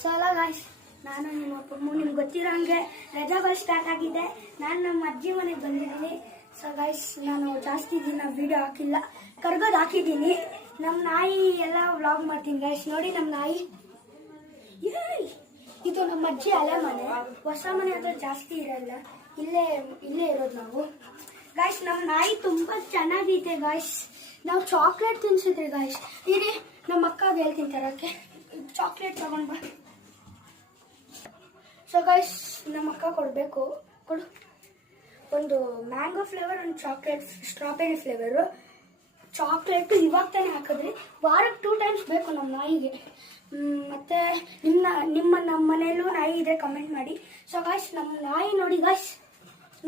So ಅಲ್ಲ guys, ನಾನು ನಿಮ್ಮ ಅಪ್ಪಮ್ಮ ನಿಮ್ಗೆ ಗೊತ್ತಿರೋ ಹಂಗೆ ರಜಾಗಳು ಸ್ಟಾರ್ಟ್ ಆಗಿದೆ. ನಾನು ನಮ್ಮ ಅಜ್ಜಿ ಮನೆಗೆ ಬಂದಿದ್ದೀನಿ. ಸೊ ಗಾಯ್ಸ್, ನಾನು ಜಾಸ್ತಿ ದಿನ ವಿಡಿಯೋ ಹಾಕಿಲ್ಲ, ಕರ್ಗೋದು ಹಾಕಿದ್ದೀನಿ. ನಮ್ಮ ನಾಯಿ ಎಲ್ಲ ವ್ಲಾಗ್ ಮಾಡ್ತೀನಿ ಗಾಯ್ಸ್. ನೋಡಿ ನಮ್ಮ ನಾಯಿ. ಇದು ನಮ್ಮ ಅಜ್ಜಿ ಹಳೆ ಮನೆ. ಹೊಸ ಮನೆ ಹತ್ರ ಜಾಸ್ತಿ ಇರಲ್ಲ, ಇಲ್ಲೇ ಇರೋದು ನಾವು ಗಾಯ್ಸ್. ನಮ್ಮ ನಾಯಿ ತುಂಬಾ ಚೆನ್ನಾಗಿದೆ ಗಾಯ್ಸ್. ನಾವು ಚಾಕ್ಲೇಟ್ ತಿನ್ಸಿದ್ರಿ ಗಾಯ್ಸ್. ಇರಿ ನಮ್ಮ ಅಕ್ಕ ಹೇಳ್ತೀನಿ ತರಕ್ಕೆ. ಚಾಕ್ಲೇಟ್ ತಗೊಂಡ್ ಬಾ. ಸೊ ಗಾಯ್ಸ್, ನಮ್ಮ ಅಕ್ಕ ಕೊಡು. ಒಂದು ಮ್ಯಾಂಗೋ ಫ್ಲೇವರ್, ಒಂದು ಚಾಕ್ಲೇಟ್, ಸ್ಟ್ರಾಬೆರಿ ಫ್ಲೇವರು. ಚಾಕ್ಲೇಟ್ ಇವಾಗ ತಾನೇ ಹಾಕಿದ್ರಿ. ವಾರಕ್ಕೆ 2 times ಬೇಕು ನಮ್ಮ ನಾಯಿಗೆ. ಮತ್ತೆ ನಮ್ಮ ಮನೆಯಲ್ಲೂ ನಾಯಿ ಇದ್ರೆ ಕಮೆಂಟ್ ಮಾಡಿ. ಸೊ ಗಾಯ್ಸ್, ನಮ್ಮ ನಾಯಿ ನೋಡಿ ಗಾಯ್ಸ್.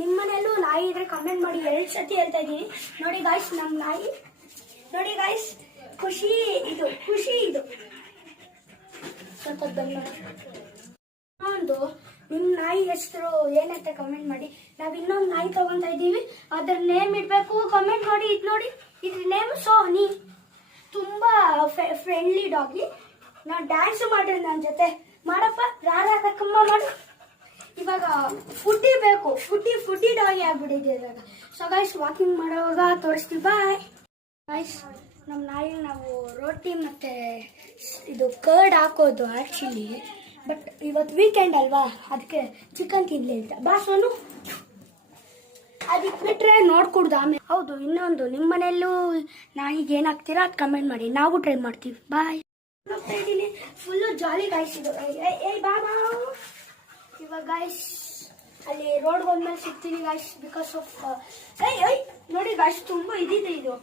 ನಿಮ್ಮ ಮನೆಯಲ್ಲೂ ನಾಯಿ ಇದ್ರೆ ಕಮೆಂಟ್ ಮಾಡಿ. 2 ಸತಿ ಹೇಳ್ತಾ ಇದ್ದೀನಿ. ನೋಡಿ ಗಾಯ್ಸ್, ನಮ್ಮ ನಾಯಿ ನೋಡಿ ಗಾಯ್ಸ್. ಖುಷಿ ಇದು ಸ್ವಲ್ಪ ಒಂದು ನಿಮ್ಮ ನಾಯಿ ಹೆಸರು ಏನಂತ ಕಮೆಂಟ್ ಮಾಡಿ. ನಾವ್ ಇನ್ನೊಂದು ನಾಯಿ ತಗೊಂತಾ ಇದೀವಿ, ಅದ್ರ ನೇಮ್ ಇಡ್ಬೇಕು. ಕಮೆಂಟ್ ಮಾಡಿ. ಇದು ನೋಡಿ, ಇದ್ರ ನೇಮ್ ಸೋನಿ. ತುಂಬಾ ಫ್ರೆಂಡ್ಲಿ ಡಾಗಿ. ನಾ ಡ್ಯಾನ್ಸ್ ಮಾಡ್ರಿ ನನ್ನ ಜೊತೆ. ಮಾಡಪ್ಪ, ರಾರಕ್ಕಮ್ಮ ಮಾಡು. ಇವಾಗ ಫುಡ್ಡಿ ಬೇಕು. ಫುಡ್ಡಿ ಡಾಗಿ ಆಗ್ಬಿಟ್ಟಿದೆ ಇವಾಗ. ಸೊ ಗೈಸ್, ವಾಕಿಂಗ್ ಮಾಡೋವಾಗ ತೋರಿಸ್ತೀವಿ. Bye guys. ನಮ್ಮ ನಾಯಿ ನಾವು ರೋಟಿ ಮತ್ತೆ ಇದು ಕರ್ಡ್ ಹಾಕೋದು ಆಕ್ಚುಲಿ. ಬಟ್ ಇವತ್ತು ವೀಕೆಂಡ್ ಅಲ್ವಾ, ಅದಕ್ಕೆ ಚಿಕನ್ ತಿನ್ಲಿ ಅಂತ. ಬಾ ಸೋನು. ಅದಕ್ಕೆ ಬಿಟ್ರೆ ನೋಡ್ಕೊಡ್ದು ಆಮೇಲೆ. ಹೌದು, ಇನ್ನೊಂದು, ನಿಮ್ಮ ಮನೆಯಲ್ಲೂ ನಾಯಿಗೆ ಏನಾಗ್ತೀರಾ ಅದು ಕಮೆಂಟ್ ಮಾಡಿ, ನಾವು ಟ್ರೈ ಮಾಡ್ತೀವಿ. ಬಾಯ್. ಹೋಗ್ತಾ ಇದ್ದೀನಿ. ಫುಲ್ಲು ಜಾಲಿ ಗಾಯ್ಸ್ ಇದು. ಬಾ. ಇವಾಗ ಗಾಯ್ಸ್ ಅಲ್ಲಿ ರೋಡ್ ಬಂದ್ಮೇಲೆ ಸಿಗ್ತೀನಿ ಗಾಯ್ಸ್. ಬಿಕಾಸ್ ಆಫ್ ನೋಡಿ ಗಾಯ್ಸ್, ತುಂಬಾ ಇದಿದೆ ಇದು.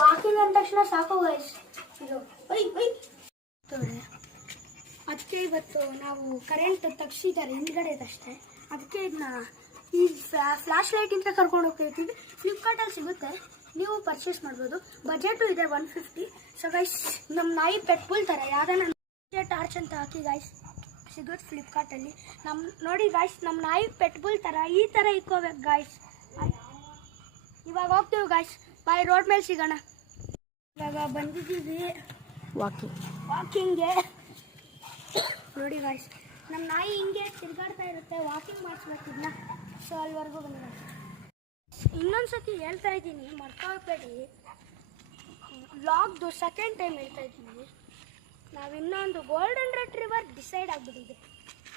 ವಾಕಿಂಗ್ ಅಂದ ತಕ್ಷಣ ಸಾಕು ಗಾಯ್ಸ್ ಇದು. ಅದಕ್ಕೆ ಇವತ್ತು ನಾವು ಕರೆಂಟ್ ತೆಗ್ಸಿದ್ದಾರೆ ಹಿಂದ್ಗಡೆದಷ್ಟೇ. ಅದಕ್ಕೆ ಇದನ್ನ ಈ ಫ್ಲಾಶ್ ಲೈಟ್ ಇಂದ ಕರ್ಕೊಂಡು ಹೋಗ್ತಿರ್ತೀವಿ. ಫ್ಲಿಪ್ಕಾರ್ಟಲ್ಲಿ ಸಿಗುತ್ತೆ, ನೀವು ಪರ್ಚೇಸ್ ಮಾಡ್ಬೋದು. ಬಜೆಟು ಇದೆ 150. ಸೊ ಗೈಸ್, ನಮ್ಮ ನಾಯಿ ಪೆಟ್ಬುಲ್ ಥರ ಯಾವ್ದಾನ ಟಾರ್ಚ್ ಅಂತ ಹಾಕಿ ಗಾಯ್ಸ್, ಸಿಗುತ್ತೆ ಫ್ಲಿಪ್ಕಾರ್ಟಲ್ಲಿ. ನೋಡಿ ಗಾಯ್ಸ್, ನಮ್ಮ ನಾಯಿ ಪೆಟ್ಬುಲ್ ಥರ ಈ ಥರ ಇಕ್ಕೋಬೇಕು ಗಾಯ್ಸ್. ಇವಾಗ ಹೋಗ್ತೀವಿ ಗಾಯ್ಸ್. ಬಾಯ್. ರೋಡ್ ಮೇಲೆ ಸಿಗೋಣ. ಇವಾಗ ಬಂದಿದ್ದೀವಿ ವಾಕಿಂಗ್ಗೆ. ನೋಡಿ ಗಾಯ್ಸ್, ನಮ್ಮ ನಾಯಿ ಹಿಂಗೆ ತಿರ್ಗಾಡ್ತಾ ಇರುತ್ತೆ. ವಾಕಿಂಗ್ ಮಾಡಿಸ್ಬೇಕಿದ್ನ. ಸೊ ಅಲ್ಲಿವರೆಗೂ ಬಂದಿದೆ. ಇನ್ನೊಂದ್ಸತಿ ಹೇಳ್ತಾ ಇದ್ದೀನಿ, ಮರ್ಕೋಬೇಡಿ. ವ್ಲಾಗ್ದು ಸೆಕೆಂಡ್ ಟೈಮ್ ಹೇಳ್ತಾ ಇದ್ದೀನಿ. ನಾವು ಇನ್ನೊಂದು ಗೋಲ್ಡನ್ ರೆಟ್ರೀವರ್ ಡಿಸೈಡ್ ಆಗಿಬಿಟ್ಟಿದೆ,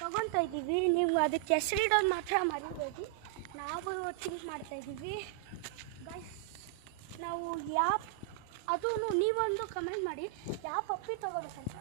ತೊಗೊತಾ ಇದ್ದೀವಿ. ನೀವು ಅದಕ್ಕೆ ಹೆಸರಿಡೋದು ಮಾತ್ರ ಮರಿಬೇಡಿ. ನಾವು ಥಿಂಕ್ ಮಾಡ್ತಾ ಇದ್ದೀವಿ ಗೈಸ್. ನಾವು ಅದೂ ನೀವೊಂದು ಕಮೆಂಟ್ ಮಾಡಿ, ಯಾವ ಪಪ್ಪಿ ತೊಗೋಬೇಕಂತ.